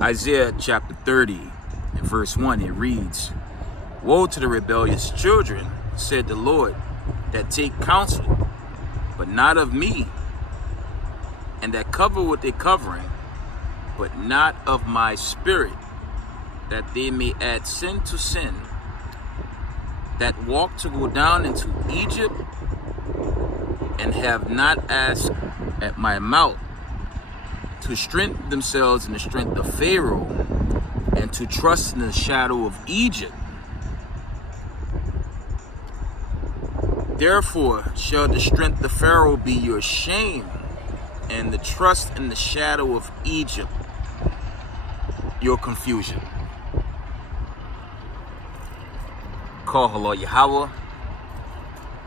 Isaiah chapter 30 and verse 1, it reads, "Woe to the rebellious children, said the Lord, that take counsel, but not of me, and that cover with their covering, but not of my spirit, that they may add sin to sin, that walk to go down into Egypt, and have not asked at my mouth, to strengthen themselves in the strength of Pharaoh, and to trust in the shadow of Egypt. Therefore shall the strength of Pharaoh be your shame, and the trust in the shadow of Egypt your confusion." Call Halal Yahweh,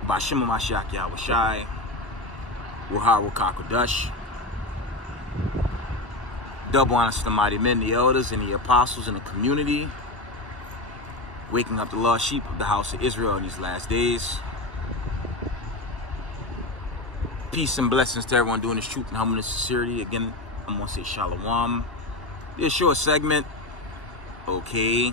Bashima Mashiach Yahweh Shai, Ruharu Kakodash. Double honors to the mighty men, the elders, and the apostles in the community, waking up the lost sheep of the house of Israel in these last days. Peace and blessings to everyone doing this truth and humbleness and sincerity. Again, I'm going to say shalom. This short segment, okay,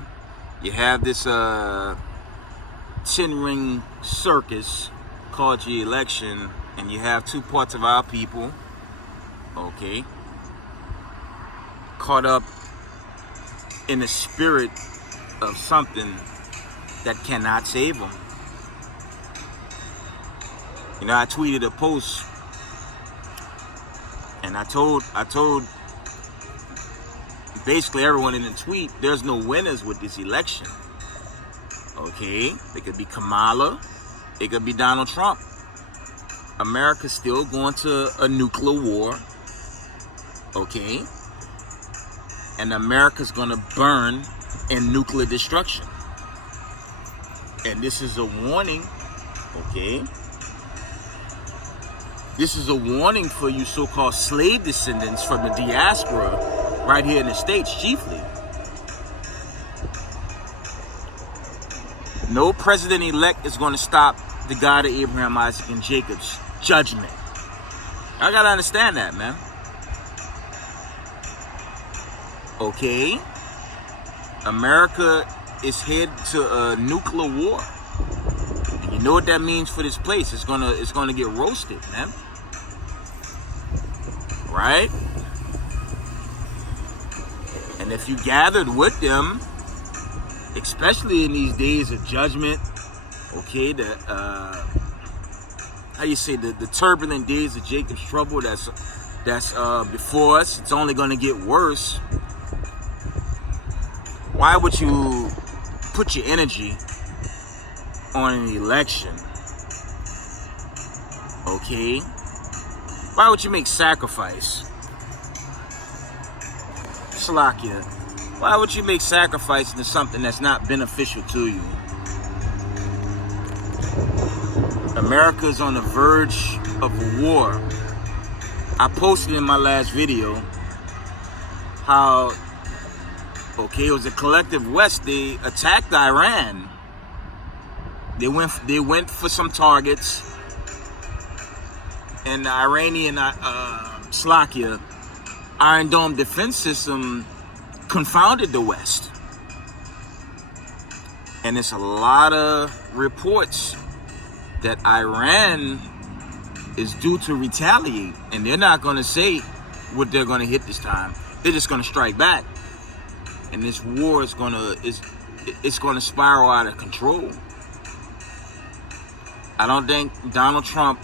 you have this 10-ring circus called the election, and you have two parts of our people, okay, caught up in the spirit of something that cannot save them. You know, I tweeted a post, and I told basically everyone in the tweet, there's no winners with this election. Okay, it could be Kamala, it could be Donald Trump. America's still going to a nuclear war, okay? And America's gonna burn in nuclear destruction. And this is a warning, okay? This is a warning for you so-called slave descendants from the diaspora right here in the States, chiefly. No president-elect is going to stop the God of Abraham, Isaac, and Jacob's judgment. I gotta understand that, man. Okay? America is headed to a nuclear war. And you know what that means for this place? It's gonna get roasted, man. Right? And if you gathered with them, especially in these days of judgment, okay, the turbulent days of Jacob's trouble that's before us, it's only going to get worse. Why would you put your energy on an election? Okay? Why would you make sacrifice? Slakia. Why would you make sacrifice into something that's not beneficial to you? America is on the verge of a war. I posted in my last video how, okay, it was a collective West. They attacked Iran. They went for some targets, and the Iranian Slakia Iron Dome defense system confounded the West. And it's a lot of reports that Iran is due to retaliate, and they're not going to say what they're going to hit this time. They're just going to strike back, and this war is going to spiral out of control. I don't think Donald Trump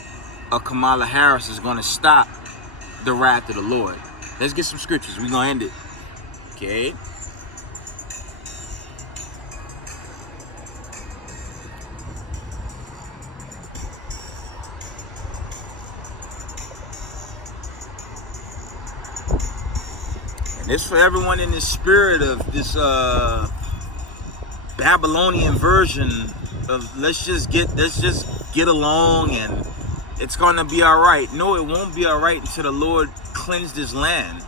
or Kamala Harris is going to stop the wrath of the Lord. Let's get some scriptures. We're going to end it. Okay. And this for everyone in the spirit of this Babylonian version of let's just get along and it's gonna be all right. No, it won't be all right until the Lord cleansed his land.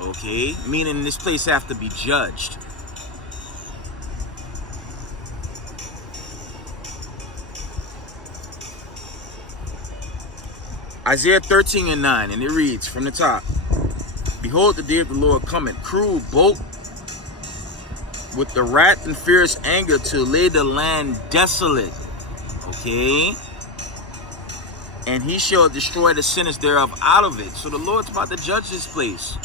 Okay, meaning this place have to be judged. Isaiah 13:9, and it reads from the top: behold, the day of the Lord cometh, cruel, both with the wrath and fierce anger, to lay the land desolate. Okay? And he shall destroy the sinners thereof out of it. So the Lord's about to judge this place.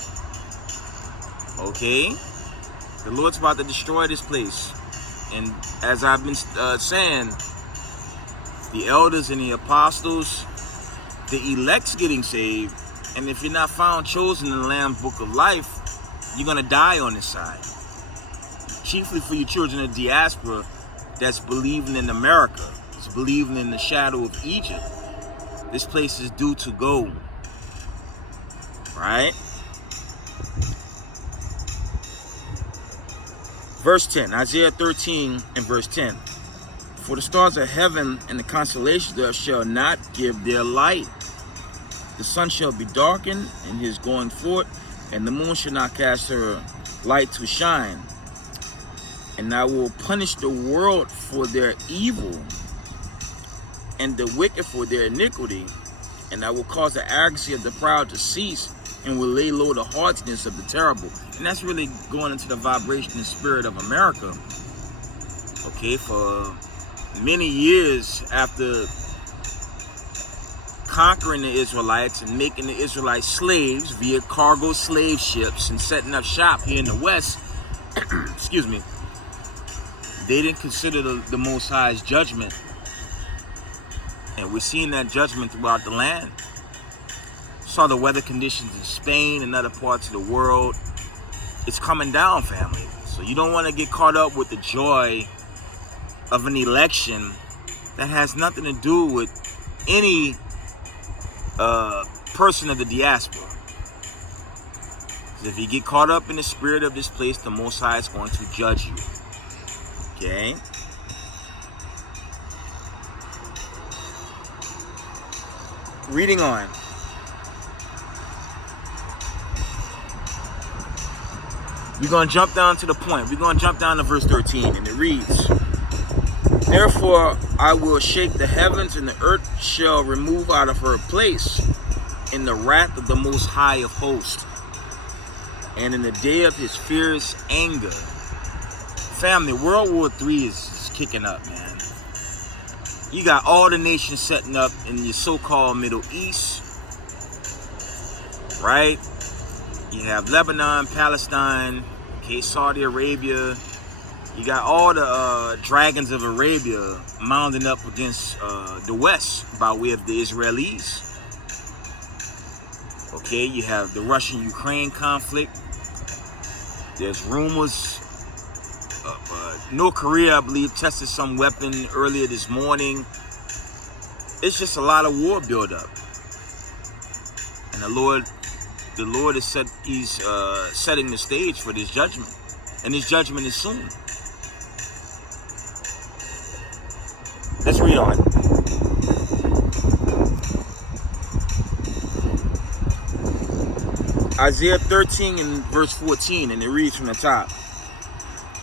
Okay? The Lord's about to destroy this place. And as I've been saying, the elders and the apostles, the elect's getting saved. And if you're not found chosen in the Lamb's book of life, you're going to die on this side. Chiefly for your children of diaspora that's believing in America, that's believing in the shadow of Egypt. This place is due to go. Right? Verse 10, Isaiah 13 and verse 10. For the stars of heaven and the constellations thereof shall not give their light. The sun shall be darkened in his going forth, and the moon shall not cast her light to shine. And I will punish the world for their evil, and the wicked for their iniquity. And I will cause the arrogancy of the proud to cease, and will lay low the haughtiness of the terrible. And that's really going into the vibration and spirit of America. Okay, for many years after conquering the Israelites and making the Israelites slaves via cargo slave ships and setting up shop here in the West, excuse me, they didn't consider the Most High's judgment. And we're seeing that judgment throughout the land. Saw the weather conditions in Spain and other parts of the world. It's coming down, family. So you don't want to get caught up with the joy of an election that has nothing to do with any person of the diaspora. If you get caught up in the spirit of this place, the Most High is going to judge you. Okay? Reading on. We're going to jump down to the point. We're going to jump down to verse 13, and it reads, Therefore I will shake the heavens, and the earth shall remove out of her place in the wrath of the Most High of hosts, and in the day of his fierce anger. Family, World War III is kicking up, man. You got all the nations setting up in your so-called Middle East, right? You have Lebanon, Palestine, okay, Saudi Arabia. You got all the dragons of Arabia mounting up against the West by way of the Israelis. Okay, you have the Russian-Ukraine conflict. There's rumors of North Korea, I believe, tested some weapon earlier this morning. It's just a lot of war buildup. And the Lord is setting the stage for this judgment. And this judgment is soon. Let's read on. Isaiah 13 and verse 14, and it reads from the top.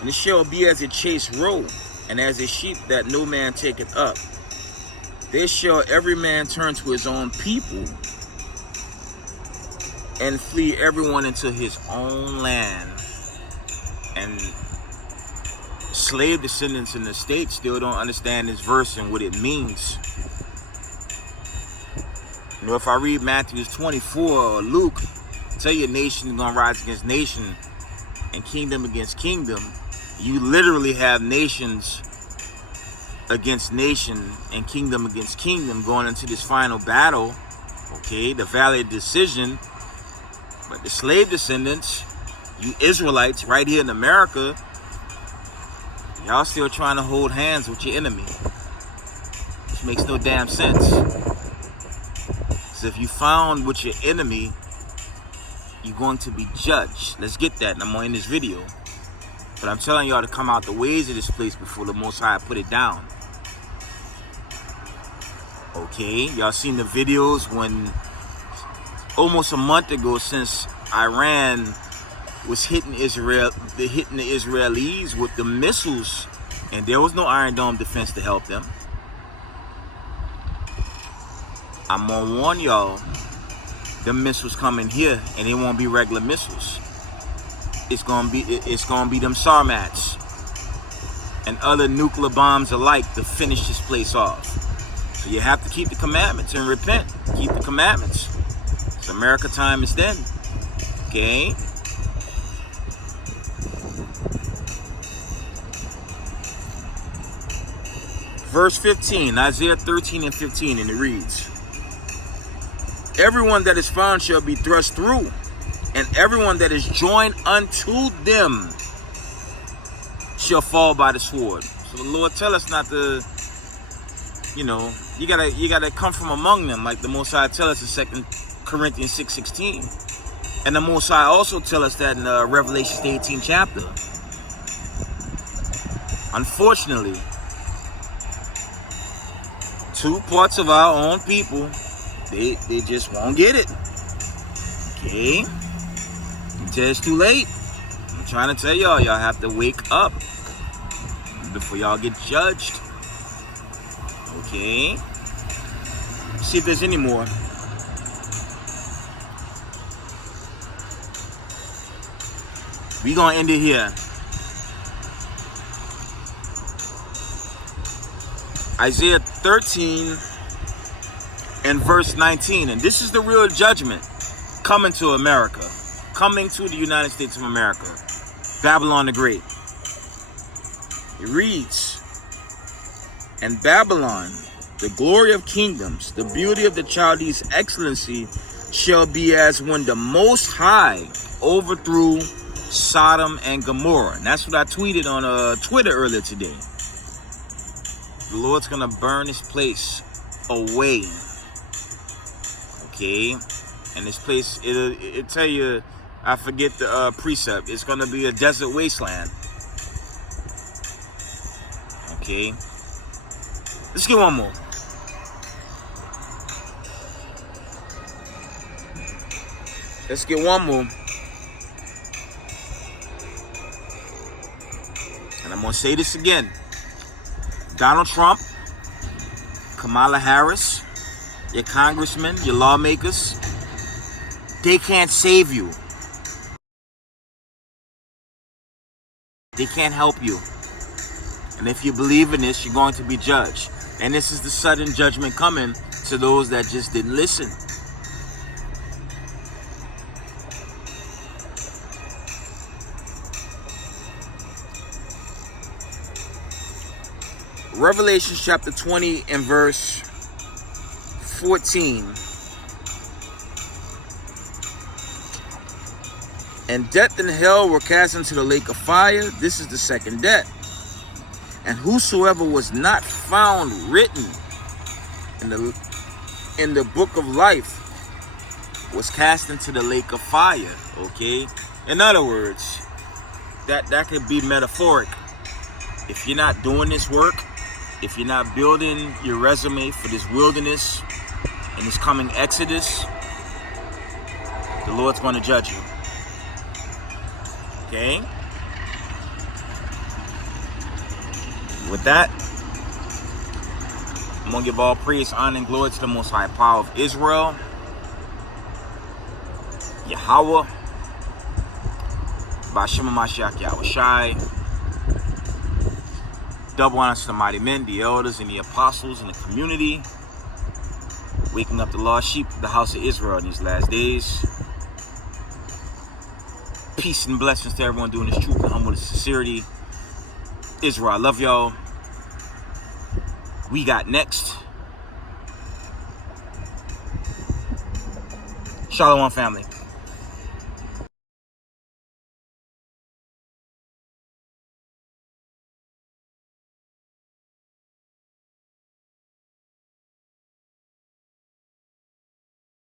And it shall be as a chased roe, and as a sheep that no man taketh up. There shall every man turn to his own people, and flee everyone into his own land. And slave descendants in the state still don't understand this verse and what it means. You know, if I read Matthew 24 or Luke, tell you nation is gonna rise against nation and kingdom against kingdom, you literally have nations against nation and kingdom against kingdom going into this final battle. Okay, the valley of decision. But the slave descendants, you Israelites right here in America, y'all still trying to hold hands with your enemy. Which makes no damn sense. So if you found with your enemy, you're going to be judged. Let's get that, and I'm going to end this video. But I'm telling y'all to come out the ways of this place before the Most High put it down. Okay, y'all seen the videos when almost a month ago, since Iran was hitting the Israelis with the missiles, and there was no Iron Dome defense to help them. I'm gonna warn y'all, the missiles coming here, and it won't be regular missiles. It's gonna be them Sarmats and other nuclear bombs alike to finish this place off. So you have to keep the commandments and repent. Keep the commandments. It's America time is then. Okay. Verse 15, Isaiah 13 and 15, and it reads, everyone that is found shall be thrust through, and everyone that is joined unto them shall fall by the sword. So the Lord tell us not to, you gotta come from among them, like the Most High tell us in 2 Corinthians 6:16. And the Most High also tell us that in Revelation 18 chapter. Unfortunately, two parts of our own people, they just won't get it. Okay? Until it's too late. I'm trying to tell y'all have to wake up before y'all get judged. Okay? See if there's any more. We're gonna end it here. Isaiah 13 and verse 19. And this is the real judgment coming to America. Coming to the United States of America. Babylon the Great. It reads, and Babylon, the glory of kingdoms, the beauty of the Chaldees' excellency, shall be as when the Most High overthrew Sodom and Gomorrah. And that's what I tweeted on Twitter earlier today. The Lord's gonna burn this place away. Okay? And this place, it'll tell you, I forget the precept, it's gonna be a desert wasteland. Okay? Let's get one more. Let's get one more. And I'm gonna say this again. Donald Trump, Kamala Harris, your congressmen, your lawmakers, they can't save you. They can't help you. And if you believe in this, you're going to be judged. And this is the sudden judgment coming to those that just didn't listen. Revelation chapter 20 and verse 14. And death and hell were cast into the lake of fire. This is the second death. And whosoever was not found written in the book of life was cast into the lake of fire. Okay? In other words, that could be metaphoric. If you're not doing this work, if you're not building your resume for this wilderness and this coming exodus, the Lord's going to judge you. Okay? With that, I'm going to give all praise, honor, and glory to the Most High Power of Israel, Yahweh, Ba'Shem HaMashiach Yahweh Shai. Double honors to the mighty men, the elders, and the apostles in the community, waking up the lost sheep of the house of Israel in these last days. Peace and blessings to everyone doing this truth and humble sincerity. Israel, I love y'all. We got next. Shalom, family.